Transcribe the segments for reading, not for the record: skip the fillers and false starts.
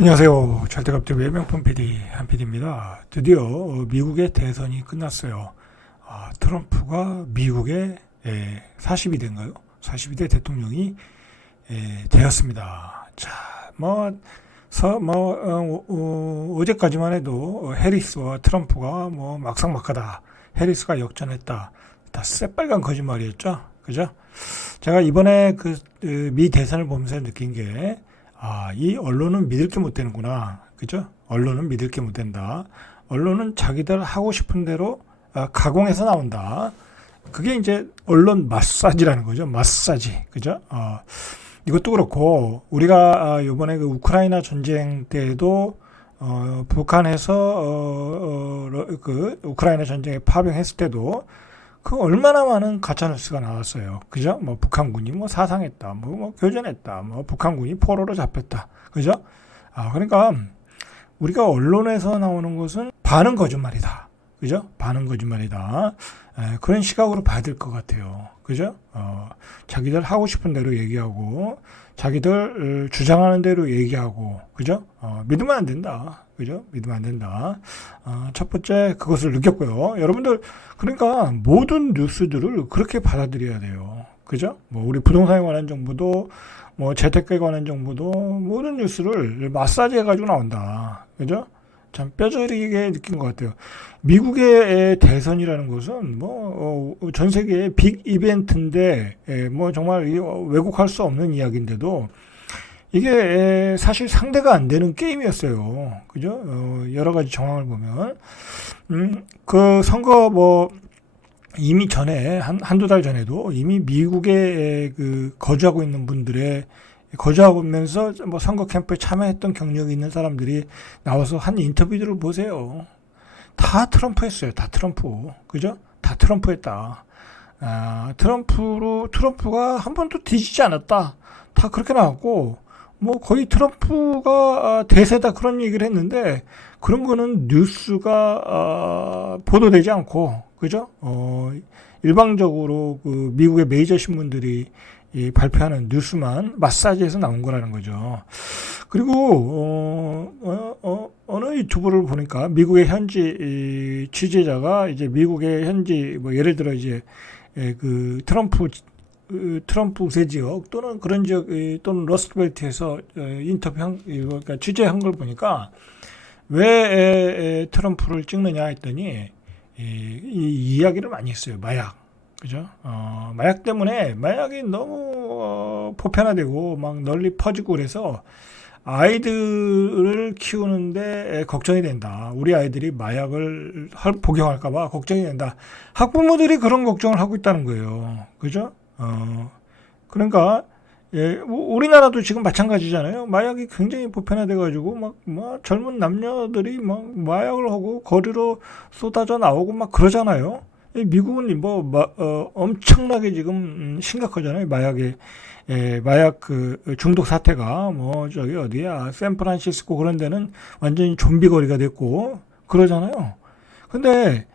안녕하세요. 절대갑TV의 명품 PD 한PD입니다. 드디어 미국의 대선이 끝났어요. 트럼프가 미국의 42대인가요? 42대 대통령이 되었습니다. 자, 어제까지만 해도 해리스와 트럼프가 막상막하다. 해리스가 역전했다. 다 새빨간 거짓말이었죠. 그죠? 제가 이번에 미 대선을 보면서 느낀 게 이 언론은 믿을 게 못 되는구나. 그죠? 언론은 믿을 게 못 된다. 언론은 자기들 하고 싶은 대로 가공해서 나온다. 그게 이제 언론 마사지라는 거죠. 마사지. 그죠? 이것도 그렇고, 우리가 요번에 그 우크라이나 전쟁 때에도 북한에서 그 우크라이나 전쟁에 파병했을 때도 얼마나 많은 가짜뉴스가 나왔어요. 그죠? 북한군이 사상했다, 교전했다, 북한군이 포로로 잡혔다. 그죠? 그러니까, 우리가 언론에서 나오는 것은 반은 거짓말이다. 그죠? 반은 거짓말이다. 그런 시각으로 봐야 될 것 같아요. 그죠? 자기들 하고 싶은 대로 얘기하고, 자기들 주장하는 대로 얘기하고, 그죠? 믿으면 안 된다. 그죠? 믿으면 안 된다. 첫 번째, 그것을 느꼈고요. 여러분들, 그러니까 모든 뉴스들을 그렇게 받아들여야 돼요. 그죠? 우리 부동산에 관한 정보도, 재테크에 관한 정보도, 모든 뉴스를 마사지 해가지고 나온다. 그죠? 참 뼈저리게 느낀 것 같아요. 미국의 대선이라는 것은 전 세계의 빅 이벤트인데 정말 왜곡할 수 없는 이야기인데도 이게 사실 상대가 안 되는 게임이었어요. 그죠? 여러 가지 정황을 보면 그 선거 이미 전에 한두 달 전에도 이미 미국에 거주하고 있는 분들의 거주하면서 선거 캠프에 참여했던 경력이 있는 사람들이 나와서 한 인터뷰들을 보세요. 다 트럼프였어요. 다 트럼프. 그죠? 다 트럼프였다. 트럼프가 한 번도 뒤지지 않았다. 다 그렇게 나왔고, 거의 트럼프가 대세다 그런 얘기를 했는데, 그런 거는 뉴스가 보도되지 않고, 그죠? 일방적으로 미국의 메이저 신문들이 발표하는 뉴스만 마사지해서 나온 거라는 거죠. 그리고 어느 유튜브를 보니까 미국의 현지 취재자가 이제 미국의 현지 예를 들어 이제 트럼프 우세 지역 또는 그런 지역 또는 러스트벨트에서 그러니까 취재한 걸 보니까 왜 트럼프를 찍느냐 했더니 이 이야기를 많이 했어요. 마약. 그죠? 마약 때문에 마약이 너무 보편화되고 막 널리 퍼지고 그래서 아이들을 키우는데 걱정이 된다. 우리 아이들이 마약을 복용할까봐 걱정이 된다. 학부모들이 그런 걱정을 하고 있다는 거예요. 그죠? 그러니까 우리나라도 지금 마찬가지잖아요. 마약이 굉장히 보편화돼가지고 막 젊은 남녀들이 막 마약을 하고 거리로 쏟아져 나오고 막 그러잖아요. 미국은 엄청나게 지금 심각하잖아요. 마약 중독 사태가 저기 어디야 샌프란시스코 그런 데는 완전히 좀비 거리가 됐고 그러잖아요. 근데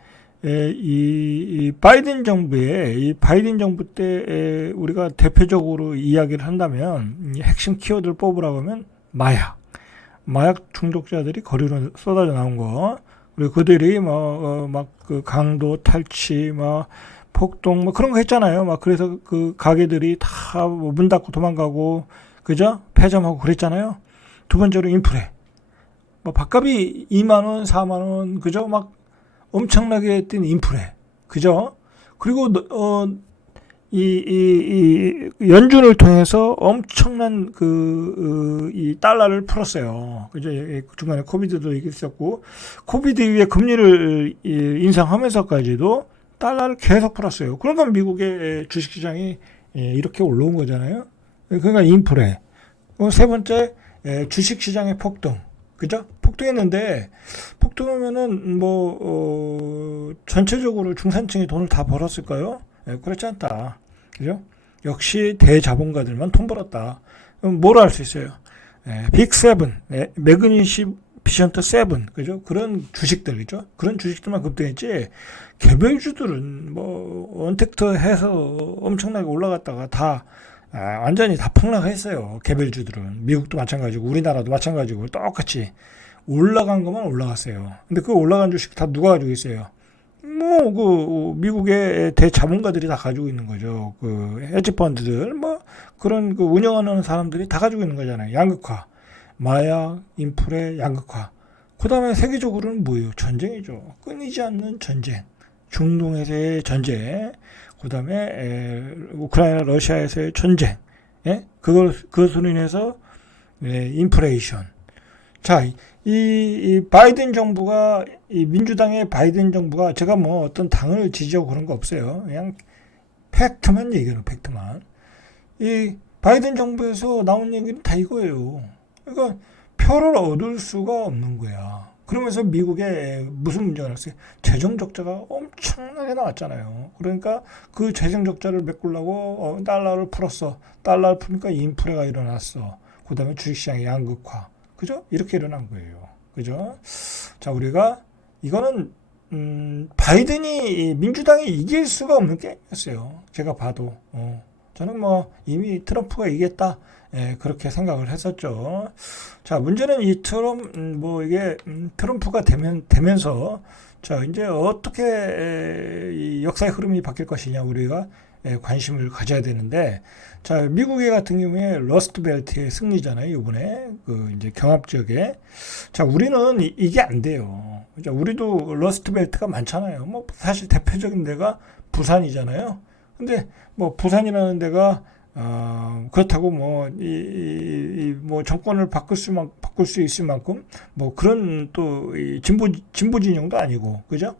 이 바이든 정부 때 우리가 대표적으로 이야기를 한다면 핵심 키워드를 뽑으라고 하면 마약 중독자들이 거리로 쏟아져 나온 거. 그리고 그들이 강도 탈취, 폭동, 그런 거 했잖아요. 그래서 가게들이 다 문 닫고 도망가고, 그죠? 폐점하고 그랬잖아요. 두 번째로 인플레. 밥값이 2만원, 4만원, 그죠? 엄청나게 뛴 인플레. 그죠? 그리고, 이 연준을 통해서 엄청난 이 달러를 풀었어요. 그죠? 중간에 코비드도 있었고, 코비드 이후에 금리를 인상하면서까지도 달러를 계속 풀었어요. 그러니까 미국의 주식시장이 이렇게 올라온 거잖아요. 그러니까 인플레. 세 번째, 주식시장의 폭등. 그죠? 폭등했는데, 폭등하면은 전체적으로 중산층이 돈을 다 벌었을까요? 그렇지 않다. 그죠? 역시 대자본가들만 돈 벌었다. 뭐로 할 수 있어요? 빅 세븐, 매그니피션트 세븐, 그죠? 그런 주식들이죠. 그런 주식들만 급등했지, 개별주들은 언택트 해서 엄청나게 올라갔다가 다 완전히 다 폭락했어요. 개별주들은. 미국도 마찬가지고 우리나라도 마찬가지고 똑같이 올라간 것만 올라갔어요. 근데 그 올라간 주식 다 누가 가지고 있어요? 뭐 그 미국의 대자본가들이 다 가지고 있는 거죠. 그 헤지펀드들 뭐 그런 그 운영하는 사람들이 다 가지고 있는 거잖아요. 양극화, 마약, 인플레, 양극화. 그다음에 세계적으로는 뭐예요? 전쟁이죠. 끊이지 않는 전쟁. 중동에서의 전쟁. 그다음에 우크라이나 러시아에서의 전쟁. 예? 그것으로 인해서 인플레이션. 자, 이 바이든 정부가 이 민주당의 바이든 정부가 제가 뭐 어떤 당을 지지하고 그런 거 없어요. 그냥 팩트만 얘기해요. 팩트만. 이 바이든 정부에서 나온 얘기는 다 이거예요. 그러니까 표를 얻을 수가 없는 거야. 그러면서 미국에 무슨 문제가 났어요? 재정 적자가 엄청나게 나왔잖아요. 그러니까 그 재정 적자를 메꾸려고 달러를 풀었어. 달러를 푸니까 인플레가 일어났어. 그 다음에 주식시장의 양극화. 그죠? 이렇게 일어난 거예요. 그죠? 자, 우리가 이거는 바이든이 민주당이 이길 수가 없는 게임이었어요. 제가 봐도 저는 뭐 이미 트럼프가 이겼다. 그렇게 생각을 했었죠. 자, 문제는 이 트럼프가 되면서 자, 이제 어떻게 이 역사의 흐름이 바뀔 것이냐 우리가 관심을 가져야 되는데, 자, 미국의 같은 경우에 러스트 벨트의 승리잖아요. 이번에 그 이제 경합 지역에. 자, 우리는 이게 안 돼요. 자, 우리도 러스트 벨트가 많잖아요. 뭐 사실 대표적인 데가 부산이잖아요. 근데 뭐 부산이라는 데가 그렇다고 뭐 뭐 정권을 바꿀 수 있을 만큼 뭐 그런 또 이 진보 진영도 아니고, 그죠?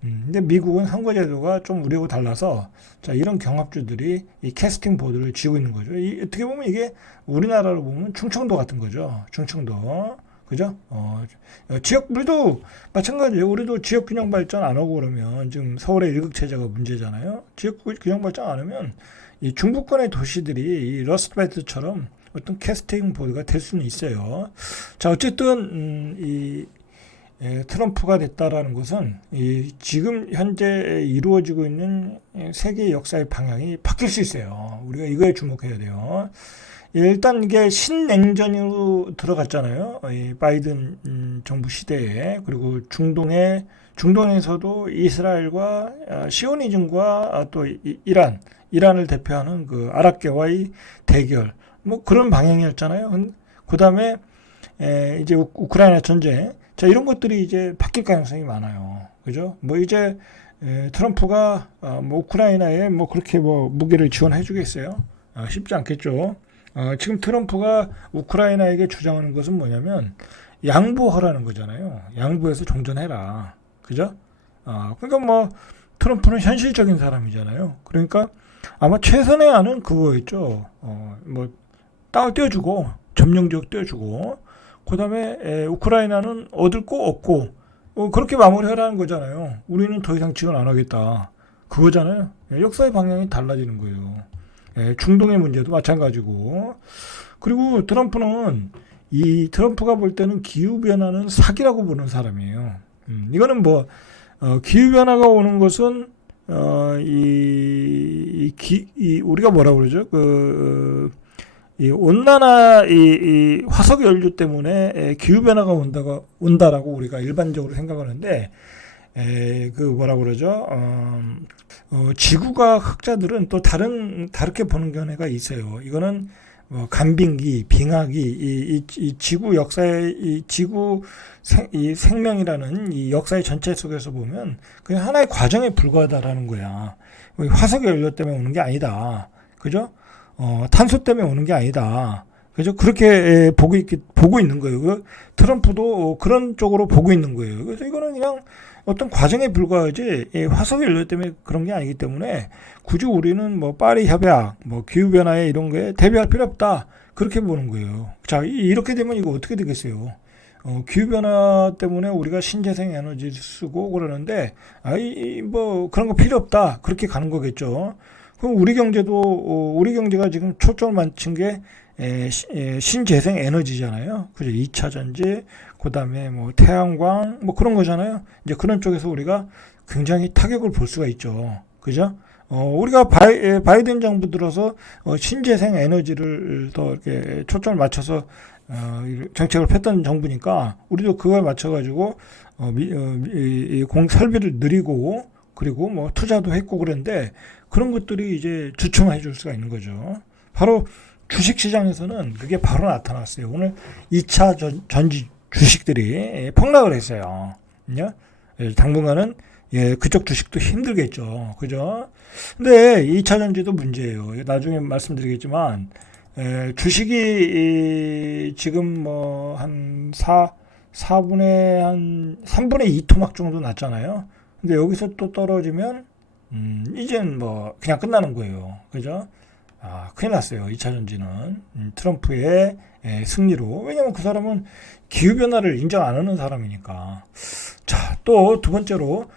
근데 미국은 선거제도가 좀 우리하고 달라서 자, 이런 경합주들이 이 캐스팅 보드를 쥐고 있는 거죠. 어떻게 보면 이게 우리나라로 보면 충청도 같은 거죠. 충청도. 그죠? 우리도 마찬가지예요. 우리도 지역 균형 발전 안 하고 그러면 지금 서울의 일극체제가 문제잖아요. 지역 균형 발전 안 하면 이 중부권의 도시들이 이 러스트벨트처럼 어떤 캐스팅 보드가 될 수는 있어요. 자, 어쨌든 트럼프가 됐다라는 것은 지금 현재 이루어지고 있는 세계 역사의 방향이 바뀔 수 있어요. 우리가 이거에 주목해야 돼요. 일단 이게 신냉전으로 들어갔잖아요. 이 바이든 정부 시대에. 그리고 중동에서도 이스라엘과 시오니즘과 또 이란을 대표하는 그 아랍계와의 대결, 뭐 그런 방향이었잖아요. 그 다음에 이제 우크라이나 전쟁. 자, 이런 것들이 이제 바뀔 가능성이 많아요. 그죠? 뭐 이제 트럼프가 뭐 우크라이나에 뭐 그렇게 뭐 무기를 지원해 주겠어요? 쉽지 않겠죠. 지금 트럼프가 우크라이나에게 주장하는 것은 뭐냐면 양보하라는 거잖아요. 양보해서 종전해라. 그죠? 그러니까 뭐 트럼프는 현실적인 사람이잖아요. 그러니까 아마 최선의 안은 그거였죠. 뭐 땅을 떼어주고 점령지역 떼어주고 그 다음에 우크라이나는 얻을 거 없고 그렇게 마무리하라는 거잖아요. 우리는 더 이상 지원 안 하겠다. 그거잖아요. 역사의 방향이 달라지는 거예요. 중동의 문제도 마찬가지고. 그리고 트럼프가 볼 때는 기후변화는 사기라고 보는 사람이에요. 이거는 뭐 기후변화가 오는 것은 우리가 뭐라 그러죠? 이 온난화, 이 화석 연료 때문에 기후 변화가 온다라고 우리가 일반적으로 생각하는데, 그 뭐라 그러죠? 지구과학 학자들은 또 다르게 보는 견해가 있어요. 이거는 간빙기, 빙하기, 이 지구 역사의 이 생명이라는 이 역사의 전체 속에서 보면 그냥 하나의 과정에 불과하다라는 거야. 화석 연료 때문에 오는 게 아니다. 그죠? 탄소 때문에 오는 게 아니다. 그죠? 그렇게 보고 있는 거예요. 트럼프도 그런 쪽으로 보고 있는 거예요. 그래서 이거는 그냥 어떤 과정에 불과하지 화석 연료 때문에 그런 게 아니기 때문에 굳이 우리는 뭐 파리 협약, 뭐 기후 변화에 이런 거에 대비할 필요 없다. 그렇게 보는 거예요. 자, 이렇게 되면 이거 어떻게 되겠어요? 기후 변화 때문에 우리가 신재생 에너지를 쓰고 그러는데 뭐 그런 거 필요 없다. 그렇게 가는 거겠죠. 그럼 우리 경제가 지금 초점을 맞춘 게 신재생 에너지잖아요. 그죠? 2차 전지, 그 다음에 뭐 태양광, 뭐 그런 거잖아요. 이제 그런 쪽에서 우리가 굉장히 타격을 볼 수가 있죠. 그죠? 우리가 바이든 정부 들어서 신재생 에너지를 더 이렇게 초점을 맞춰서 정책을 폈던 정부니까 우리도 그걸 맞춰가지고 설비를 늘리고 그리고 뭐 투자도 했고 그런데 그런 것들이 이제 주춤해 줄 수가 있는 거죠. 바로 주식시장에서는 그게 바로 나타났어요. 오늘 2차 전지 주식들이 폭락을 했어요. 당분간은 그쪽 주식도 힘들겠죠. 그죠? 근데 2차 전지도 문제예요. 나중에 말씀드리겠지만, 주식이 지금 뭐 한 4분의 한 3분의 2 토막 정도 났잖아요. 근데 여기서 또 떨어지면, 이젠 뭐 그냥 끝나는 거예요. 그죠? 큰일 났어요. 2차 전지는. 트럼프의 승리로. 왜냐면 그 사람은 기후변화를 인정 안 하는 사람이니까. 자, 또 두 번째로,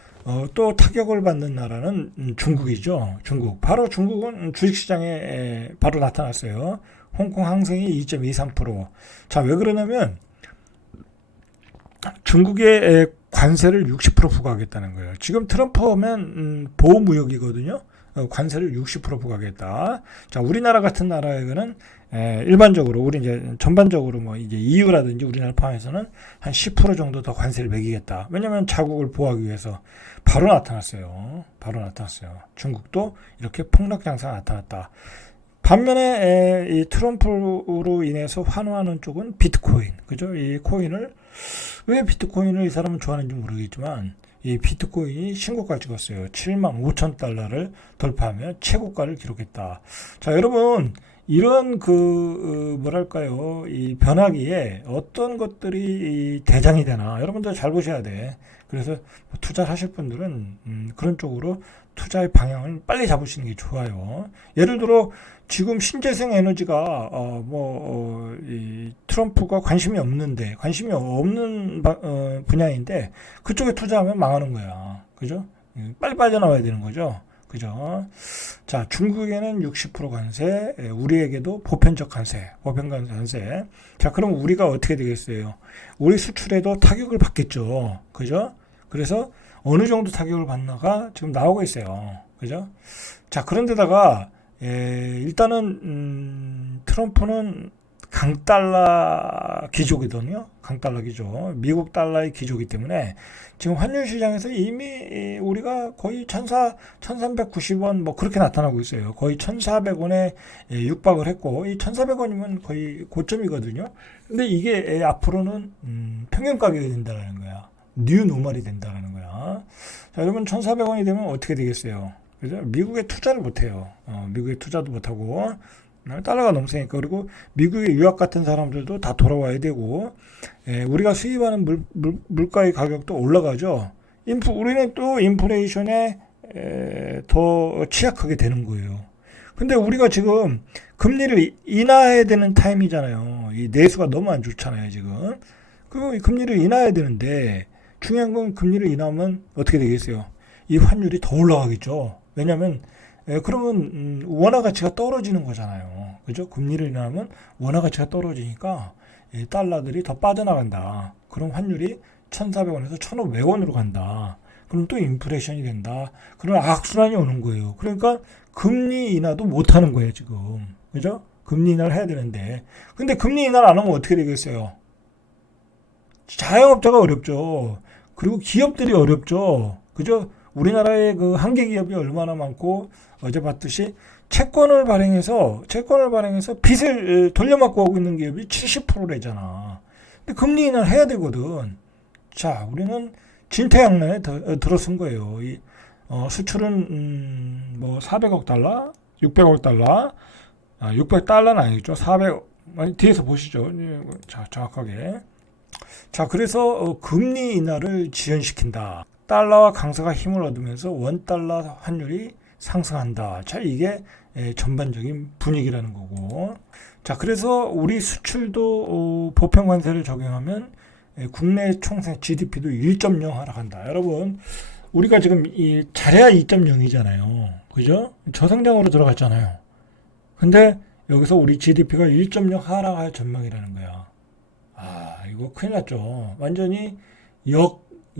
또 타격을 받는 나라는 중국이죠. 중국. 바로 중국은 주식시장에 바로 나타났어요. 홍콩 항생이 2.23%. 자, 왜 그러냐면 중국의 관세를 60% 부과하겠다는 거예요. 지금 트럼프 하면 보호무역이거든요. 관세를 60% 부과하겠다. 자, 우리나라 같은 나라에는 일반적으로 우리 이제 전반적으로 뭐 이제 EU라든지 우리나라 포함해서는 한 10% 정도 더 관세를 매기겠다. 왜냐하면 자국을 보호하기 위해서 바로 나타났어요. 바로 나타났어요. 중국도 이렇게 폭락 장세가 나타났다. 반면에 이 트럼프로 인해서 환호하는 쪽은 비트코인, 그죠? 이 코인을 왜 비트코인을 이 사람은 좋아하는지 모르겠지만 이 비트코인이 신고가를 찍었어요. 7만 5천 달러를 돌파하며 최고가를 기록했다. 자, 여러분 이런 뭐랄까요, 이 변화기에 어떤 것들이 대장이 되나 여러분들 잘 보셔야 돼. 그래서 투자를 하실 분들은 그런 쪽으로 투자의 방향을 빨리 잡으시는 게 좋아요. 예를 들어 지금 신재생 에너지가 이 트럼프가 관심이 없는 분야인데 그쪽에 투자하면 망하는 거야. 그죠? 빨리 빠져나와야 되는 거죠. 그죠? 자, 중국에는 60% 관세, 우리에게도 보편적 관세. 자, 그럼 우리가 어떻게 되겠어요? 우리 수출에도 타격을 받겠죠. 그죠? 그래서 어느 정도 타격을 받나가 지금 나오고 있어요. 그죠? 자, 그런데다가 일단은 트럼프는 강달러 기조거든요. 강달러 기조. 미국 달러의 기조이기 때문에 지금 환율 시장에서 이미 우리가 거의 1390원 뭐 그렇게 나타나고 있어요. 거의 1400원에 육박을 했고 이 1400원이면 거의 고점이거든요. 근데 이게 앞으로는 평균 가격이 된다는 거야. 뉴 노멀이 된다는 거야. 자, 여러분 1400원이 되면 어떻게 되겠어요? 그죠? 미국에 투자를 못해요. 미국에 투자도 못하고 달러가 너무 세니까. 그리고 미국에 유학 같은 사람들도 다 돌아와야 되고 우리가 수입하는 물가의 가격도 올라가죠. 우리는 또 인플레이션에 더 취약하게 되는 거예요. 근데 우리가 지금 금리를 인하해야 되는 타임이잖아요. 이 내수가 너무 안 좋잖아요, 지금. 그 금리를 인하해야 되는데 중요한 건 금리를 인하하면 어떻게 되겠어요? 이 환율이 더 올라가겠죠. 왜냐하면 그러면 원화 가치가 떨어지는 거잖아요. 그죠? 금리를 인하하면 원화 가치가 떨어지니까 달러들이 더 빠져나간다. 그럼 환율이 1,400원에서 1,500원으로 간다. 그럼 또 인플레이션이 된다. 그런 악순환이 오는 거예요. 그러니까 금리 인하도 못 하는 거예요, 지금. 그죠? 금리 인하를 해야 되는데. 근데 금리 인하를 안 하면 어떻게 되겠어요? 자영업자가 어렵죠. 그리고 기업들이 어렵죠. 그죠? 우리나라의 그 한계 기업이 얼마나 많고 어제 봤듯이 채권을 발행해서 빚을 돌려막고 하고 있는 기업이 70%래잖아. 근데 금리 인하를 해야 되거든. 자, 우리는 진퇴양난에 들어선 거예요. 수출은 뭐 400억 달러, 600억 달러, 600달러는 아니겠죠. 400, 뒤에서 보시죠. 자, 정확하게. 자, 그래서 금리 인하를 지연시킨다. 달러와 강세가 힘을 얻으면서 원달러 환율이 상승한다. 자, 이게 전반적인 분위기라는 거고. 자, 그래서 우리 수출도 보편 관세를 적용하면 국내 총생 GDP도 1.0 하락한다. 여러분, 우리가 지금 잘해야 2.0이잖아요. 그죠? 저성장으로 들어갔잖아요. 근데 여기서 우리 GDP가 1.0 하락할 전망이라는 거야. 이거 큰일 났죠. 완전히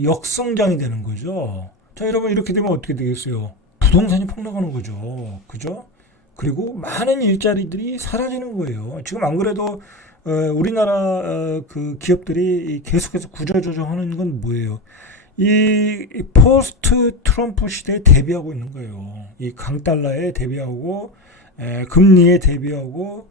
역성장이 되는 거죠. 자, 여러분 이렇게 되면 어떻게 되겠어요? 부동산이 폭락하는 거죠. 그죠? 그리고 많은 일자리들이 사라지는 거예요. 지금 안 그래도 우리나라 그 기업들이 계속해서 구조조정하는 건 뭐예요? 이 포스트 트럼프 시대에 대비하고 있는 거예요. 이 강달러에 대비하고 금리에 대비하고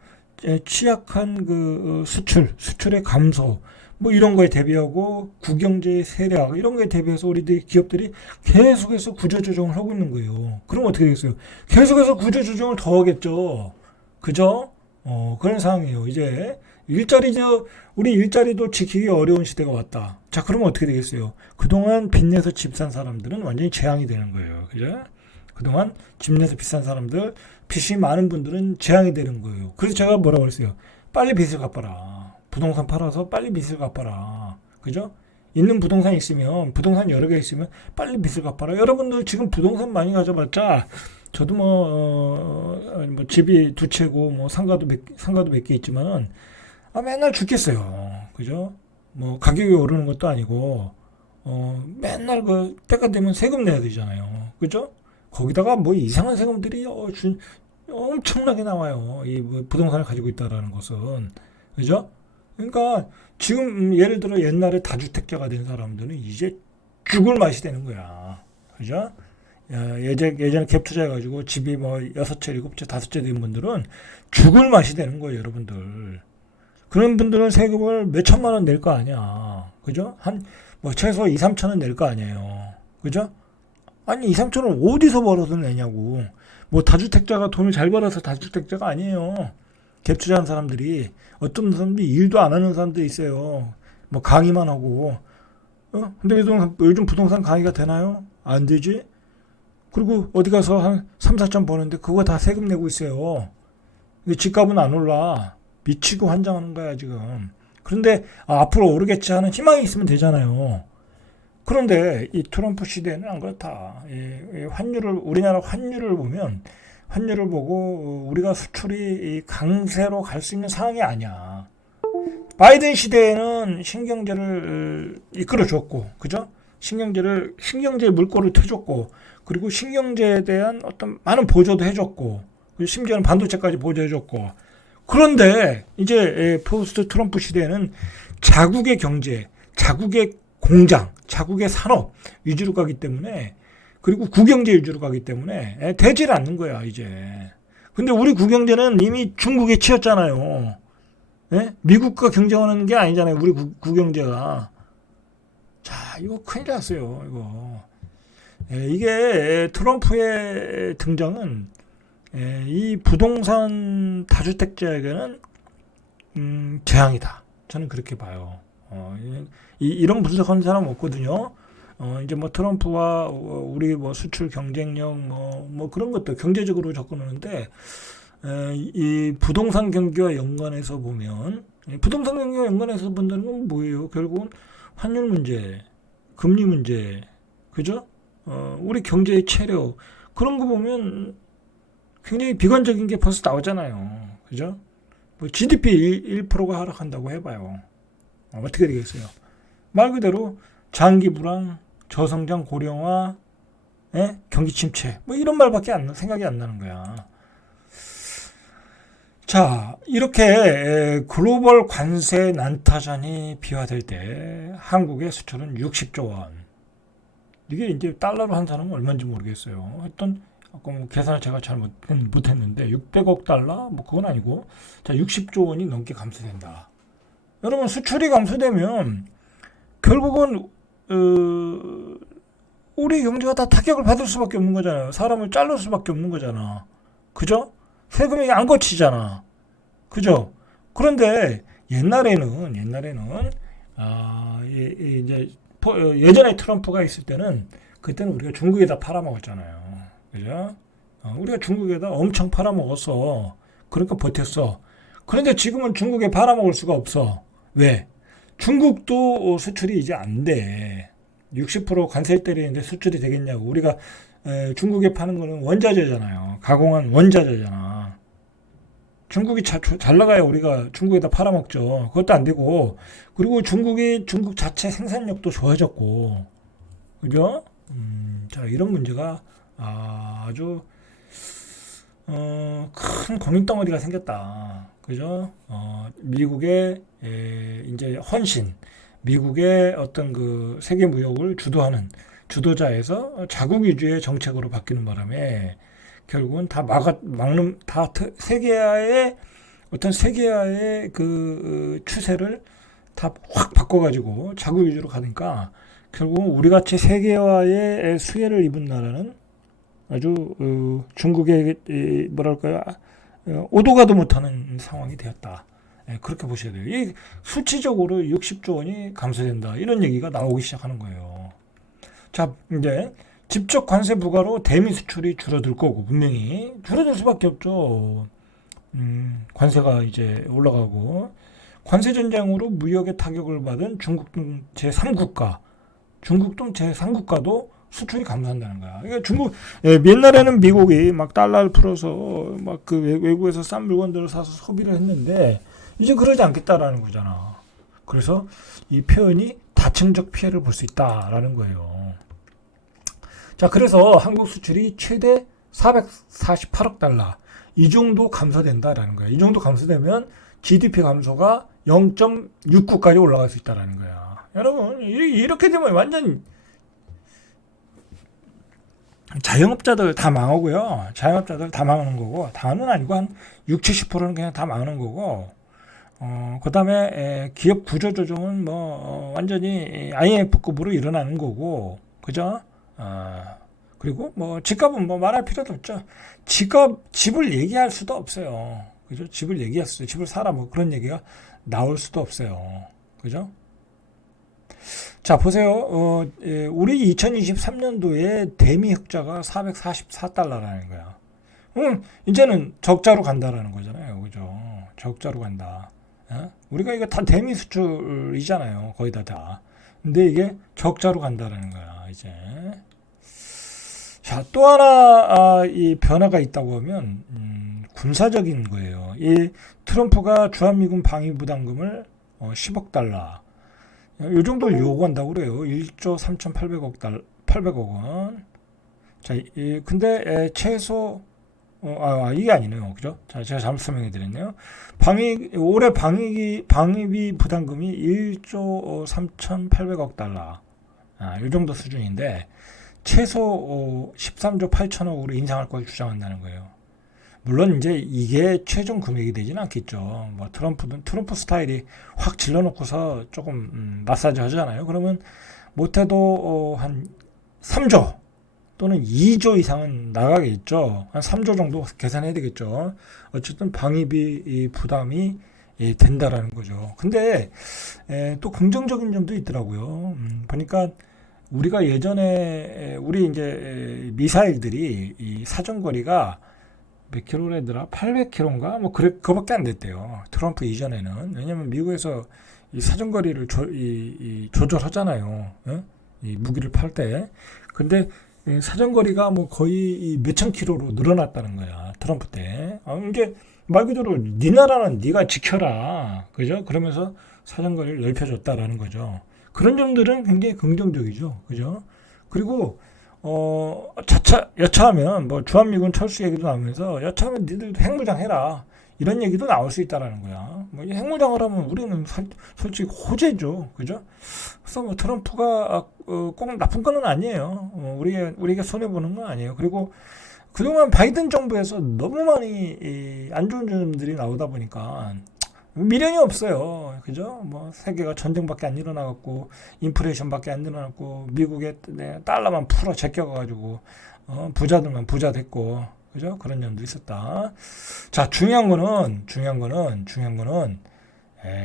취약한 그 수출의 감소 뭐 이런 거에 대비하고 국경제의 세력 이런 거에 대비해서 우리들 기업들이 계속해서 구조조정을 하고 있는 거예요. 그럼 어떻게 되겠어요? 계속해서 구조조정을 더 하겠죠. 그죠? 그런 상황이에요. 이제 우리 일자리도 지키기 어려운 시대가 왔다. 자, 그러면 어떻게 되겠어요? 그동안 빚내서 집 산 사람들은 완전히 재앙이 되는 거예요. 그죠? 그동안 집 내서 빚 산 사람들, 빚이 많은 분들은 재앙이 되는 거예요. 그래서 제가 뭐라고 그랬어요? 빨리 빚을 갚아라. 부동산 팔아서 빨리 빚을 갚아라. 그죠? 있는 부동산 있으면, 부동산 여러 개 있으면 빨리 빚을 갚아라. 여러분들 지금 부동산 많이 가져봤자, 저도 뭐 집이 두 채고, 뭐 상가도 몇 개 있지만은, 맨날 죽겠어요. 그죠? 뭐 가격이 오르는 것도 아니고, 맨날 그 때가 되면 세금 내야 되잖아요. 그죠? 거기다가 뭐 이상한 세금들이 엄청나게 나와요. 뭐 부동산을 가지고 있다라는 것은. 그죠? 그러니까 지금 예를 들어 옛날에 다주택자가 된 사람들은 이제 죽을 맛이 되는 거야. 그죠? 예전에 갭 투자해가지고 집이 뭐 6채, 7채, 5채 된 분들은 죽을 맛이 되는 거예요, 여러분들. 그런 분들은 세금을 몇 천만 원 낼 거 아니야. 그죠? 뭐 최소 2, 3천 원 낼 거 아니에요. 그죠? 아니, 2, 3천 원 어디서 벌어서 내냐고. 뭐 다주택자가 돈을 잘 벌어서 다주택자가 아니에요. 갭 투자한 사람들이, 어떤 사람들이 일도 안 하는 사람들이 있어요. 뭐 강의만 하고. 근데 요즘 부동산 강의가 되나요? 안 되지? 그리고 어디 가서 한 3, 4천 버는데 그거 다 세금 내고 있어요. 근데 집값은 안 올라. 미치고 환장하는 거야, 지금. 그런데 앞으로 오르겠지 하는 희망이 있으면 되잖아요. 그런데 이 트럼프 시대는 안 그렇다. 우리나라 환율을 보고 우리가 수출이 강세로 갈 수 있는 상황이 아니야. 바이든 시대에는 신경제를 이끌어줬고, 그죠? 신경제의 물꼬를 트줬고, 그리고 신경제에 대한 어떤 많은 보조도 해줬고, 그리고 심지어는 반도체까지 보조해줬고, 그런데 이제 포스트 트럼프 시대에는 자국의 경제, 자국의 공장, 자국의 산업 위주로 가기 때문에, 그리고 국영제 위주로 가기 때문에 되질 않는 거야, 이제. 근데 우리 국영제는 이미 중국에 치였잖아요. 미국과 경쟁하는 게 아니잖아요, 우리 국영제가. 자, 이거 큰일 났어요, 이거. 이게 트럼프의 등장은 이 부동산 다주택자에게는 재앙이다. 저는 그렇게 봐요. 이런 분석하는 사람 없거든요. 이제 뭐 트럼프와 우리 뭐 수출 경쟁력 뭐 그런 것도 경제적으로 접근하는데 이 부동산 경기와 연관해서 보면 부동산 경기와 연관해서 본다는 건 뭐예요? 결국은 환율 문제, 금리 문제, 그죠? 우리 경제의 체력 그런 거 보면 굉장히 비관적인 게 벌써 나오잖아요. 그죠? 뭐 GDP 1%가 하락한다고 해봐요. 어떻게 되겠어요? 말 그대로 장기 불황, 저성장 고령화, 경기 침체 뭐 이런 말밖에 생각이 안 나는 거야. 자, 이렇게 글로벌 관세 난타전이 비화될 때 한국의 수출은 60조 원. 이게 이제 달러로 한 사람은 얼마인지 모르겠어요. 하여튼 아까 뭐 계산을 제가 잘 못했는데 600억 달러? 뭐 그건 아니고 자 60조 원이 넘게 감소된다. 여러분 수출이 감소되면 결국은 우리 경제가 다 타격을 받을 수밖에 없는 거잖아요. 사람을 자를 수밖에 없는 거잖아. 그죠? 세금이 안 거치잖아. 그죠? 그런데 옛날에는 이제 예전에 트럼프가 있을 때는 그때는 우리가 중국에다 팔아먹었잖아요. 그죠? 우리가 중국에다 엄청 팔아먹었어. 그러니까 버텼어. 그런데 지금은 중국에 팔아먹을 수가 없어. 왜? 중국도 수출이 이제 안 돼. 60% 관세 때리는데 수출이 되겠냐고. 우리가 중국에 파는 거는 원자재잖아요. 가공한 원자재잖아. 중국이 잘 나가야 우리가 중국에다 팔아먹죠. 그것도 안 되고. 그리고 중국 자체 생산력도 좋아졌고. 그죠? 자, 이런 문제가 아주 큰 고민덩어리가 생겼다. 그죠? 미국의 이제 헌신, 미국의 어떤 그 세계 무역을 주도하는 주도자에서 자국 위주의 정책으로 바뀌는 바람에 결국은 다 막는 세계화의 어떤 세계화의 그 추세를 다 확 바꿔가지고 자국 위주로 가니까 결국은 우리 같이 세계화의 수혜를 입은 나라는 아주 중국의 뭐랄까요, 오도 가도 못하는 상황이 되었다. 그렇게 보셔야 돼요. 이 수치적으로 60조 원이 감소된다. 이런 얘기가 나오기 시작하는 거예요. 자, 이제 직접 관세 부과로 대미 수출이 줄어들 거고 분명히 줄어들 수밖에 없죠. 관세가 이제 올라가고 관세 전쟁으로 무역의 타격을 받은 중국 등 제3국가도 수출이 감소한다는 거야. 그러니까 중국 옛날에는 미국이 막 달러를 풀어서 막 그 외국에서 싼 물건들을 사서 소비를 했는데 이제 그러지 않겠다라는 거잖아. 그래서 이 표현이 다층적 피해를 볼 수 있다라는 거예요. 자, 그래서 한국 수출이 최대 448억 달러 이 정도 감소된다라는 거야. 이 정도 감소되면 GDP 감소가 0.69까지 올라갈 수 있다라는 거야. 여러분, 이렇게 되면 완전 자영업자들 다 망하고요. 자영업자들 다 망하는 거고, 다는 아니고 한 60, 70%는 그냥 다 망하는 거고, 그 다음에 기업 구조 조정은 뭐 완전히 IMF급으로 일어나는 거고, 그죠? 그리고 뭐 집값은 뭐 말할 필요도 없죠. 집을 얘기할 수도 없어요. 그죠? 집을 얘기할 수도, 집을 사라 뭐 그런 얘기가 나올 수도 없어요. 그죠? 자, 보세요. 우리 2023년도에 대미 흑자가 444달러라는 거야. 이제는 적자로 간다라는 거잖아요. 그죠? 적자로 간다. 우리가 이거 다 대미 수출이잖아요. 거의 다. 근데 이게 적자로 간다라는 거야, 이제. 자, 또 하나, 이 변화가 있다고 하면, 군사적인 거예요. 이 트럼프가 주한미군 방위 부담금을 10억 달러. 이 정도를 요구한다고 그래요. 1조 3,800억 원. 자, 근데 최소 이게 아니네요. 그죠? 자, 제가 잘못 설명해 드렸네요. 올해 방위비 부담금이 1조 3,800억 달러. 이 정도 수준인데 최소 13조 8천억으로 인상할 것을 주장한다는 거예요. 물론 이제 이게 최종 금액이 되지는 않겠죠. 뭐 트럼프 스타일이 확 질러놓고서 조금 마사지 하잖아요. 그러면 못해도 한 3조 또는 2조 이상은 나가겠죠. 한 3조 정도 계산해야 되겠죠. 어쨌든 방위비 부담이 된다라는 거죠. 근데 또 긍정적인 점도 있더라고요. 보니까 우리가 예전에 우리 이제 미사일들이 이 사정거리가 몇 킬로래더라? 800킬로인가? 뭐 그거밖에 안 됐대요. 트럼프 이전에는. 왜냐면 미국에서 이 사정거리를 조절하잖아요. 이 무기를 팔 때. 근데 사정거리가 뭐 거의 몇천 킬로로 늘어났다는 거야. 트럼프 때. 이제 말 그대로 네 나라는 네가 지켜라. 그죠? 그러면서 사정거리를 넓혀줬다라는 거죠. 그런 점들은 굉장히 긍정적이죠. 그죠? 그리고 여차하면 뭐 주한미군 철수 얘기도 나오면서 여차하면 니들도 핵무장 해라 이런 얘기도 나올 수 있다라는 거야. 뭐 핵무장을 하면 우리는 솔직히 호재죠, 그죠? 그래서 뭐 트럼프가 꼭 나쁜 건 아니에요. 우리에게 손해 보는 건 아니에요. 그리고 그동안 바이든 정부에서 너무 많이 안 좋은 점들이 나오다 보니까 미련이 없어요. 그죠? 뭐 세계가 전쟁밖에 안 일어나갖고 인플레이션밖에 안 일어났고 미국의 달러만 풀어 제껴가지고 부자들만 부자 됐고 그죠? 그런 점도 있었다. 자, 중요한 거는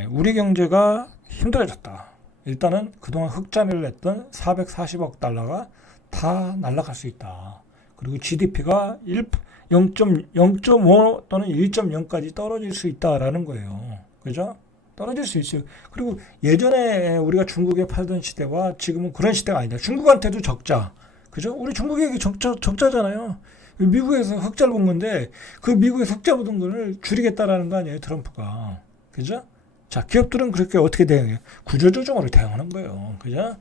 우리 경제가 힘들어졌다. 일단은 그동안 흑자를 냈던 440억 달러가 다 날아갈 수 있다. 그리고 GDP가 0.5 또는 1.0까지 떨어질 수 있다라는 거예요. 그죠? 떨어질 수 있어요. 그리고 예전에 우리가 중국에 팔던 시대와 지금은 그런 시대가 아니다. 중국한테도 적자. 그죠? 우리 중국에게 적자잖아요. 미국에서 흑자를 본 건데 그 미국에서 흑자 보던 거를 줄이겠다라는 거 아니에요, 트럼프가. 그죠? 자, 기업들은 그렇게 어떻게 대응해요? 구조조정으로 대응하는 거예요. 그죠?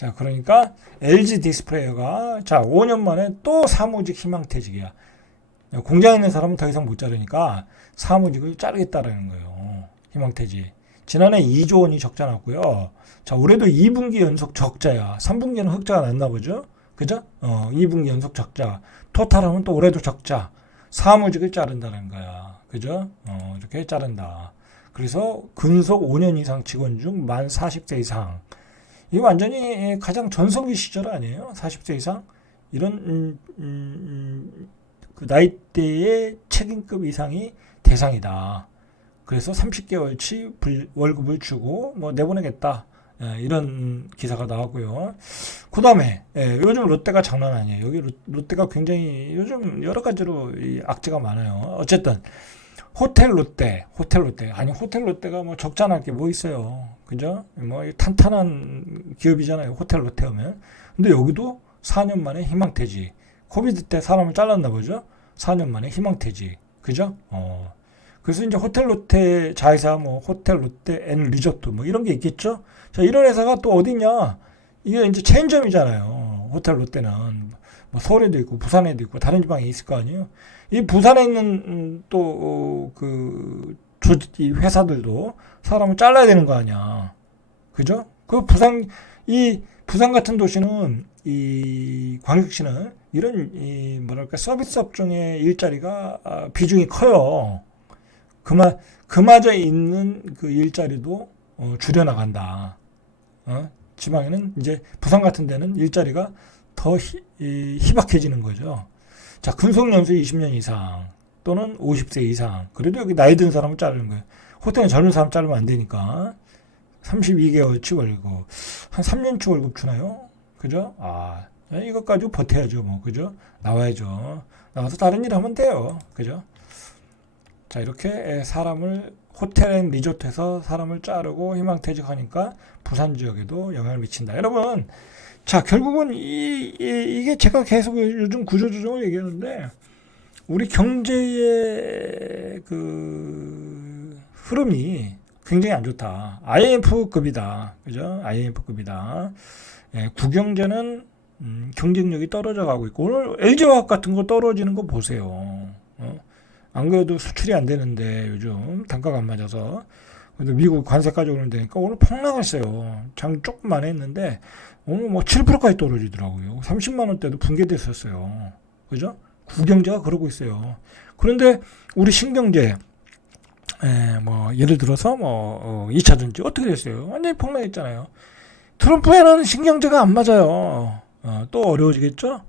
자, 그러니까 LG 디스플레이가 자, 5년 만에 또 사무직 희망퇴직이야. 공장에 있는 사람은 더 이상 못 자르니까 사무직을 자르겠다라는 거예요. 희망퇴직. 지난해 2조 원이 적자 났고요. 자, 올해도 2분기 연속 적자야. 3분기는 흑자가 났나 보죠? 그죠? 2분기 연속 적자. 토탈하면 또 올해도 적자. 사무직을 자른다는 거야. 그죠? 이렇게 자른다. 그래서 근속 5년 이상 직원 중 만 40세 이상. 이게 완전히 가장 전성기 시절 아니에요? 40세 이상? 이런 그 나이대의 책임급 이상이 대상이다. 그래서 30개월치 월급을 주고 뭐 내보내겠다. 이런 기사가 나왔고요. 그 다음에 요즘 롯데가 장난 아니에요. 여기 롯데가 굉장히 요즘 여러 가지로 이 악재가 많아요. 어쨌든 호텔 롯데 아니 호텔 롯데가 뭐 적자 날 게 뭐 있어요. 그죠? 뭐 탄탄한 기업이잖아요. 호텔 롯데 하면. 근데 여기도 4년 만에 희망퇴직. 코비드 때 사람을 잘랐나 보죠. 4년 만에 희망퇴직. 그죠? 그래서 이제 호텔 롯데 자회사 뭐 호텔 롯데 앤 리조트 뭐 이런 게 있겠죠. 자, 이런 회사가 또 어디냐? 이게 이제 체인점이잖아요. 호텔 롯데는 뭐 서울에도 있고 부산에도 있고 다른 지방에 있을 거 아니에요. 이 부산에 있는 또 그 이 회사들도 사람을 잘라야 되는 거 아니야. 그죠? 그 부산 같은 도시는 이 광역시는 이런 이 뭐랄까 서비스 업종의 일자리가 비중이 커요. 그마저 있는 그 일자리도 줄여나간다. 지방에는 이제 부산 같은 데는 일자리가 더 희박해지는 거죠. 자, 근속연수 20년 이상 또는 50세 이상. 그래도 여기 나이 든 사람을 자르는 거예요. 호텔은 젊은 사람 자르면 안 되니까 32개월치 월급 한 3년치 월급 주나요? 그죠? 이것 가지고 버텨야죠. 뭐 그죠? 나와야죠. 나가서 다른 일 하면 돼요. 그죠? 자, 이렇게 사람을 호텔 앤 리조트에서 사람을 자르고 희망퇴직하니까 부산 지역에도 영향을 미친다. 여러분, 자, 결국은 이게 제가 계속 요즘 구조조정을 얘기하는데 우리 경제의 그 흐름이 굉장히 안 좋다. IMF급이다. 그죠? IMF급이다. 구경제는 경쟁력이 떨어져 가고 있고 오늘 LG화학 같은 거 떨어지는 거 보세요. 안 그래도 수출이 안 되는데 요즘 단가가 안 맞아서 근데 미국 관세까지 오는데니까 오늘 폭락했어요. 장 조금만 했는데 오늘 뭐 7%까지 떨어지더라고요. 30만 원대도 붕괴됐었어요. 그죠? 구경제가 그러고 있어요. 그런데 우리 신경제 뭐 예를 들어서 뭐 2차전지 어떻게 됐어요? 완전히 폭락했잖아요. 트럼프에는 신경제가 안 맞아요. 또 어려워지겠죠?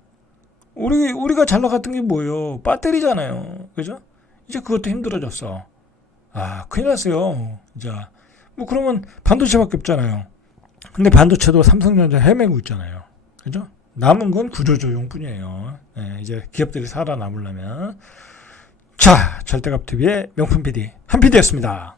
우리가 잘 나갔던 게 뭐예요? 배터리잖아요. 그죠? 이제 그것도 힘들어졌어. 큰일 났어요. 자, 뭐 그러면 반도체밖에 없잖아요. 근데 반도체도 삼성전자 헤매고 있잖아요. 그죠? 남은 건 구조조정뿐이에요. 이제 기업들이 살아남으려면. 자, 절대값TV의 명품 PD, 한 PD였습니다.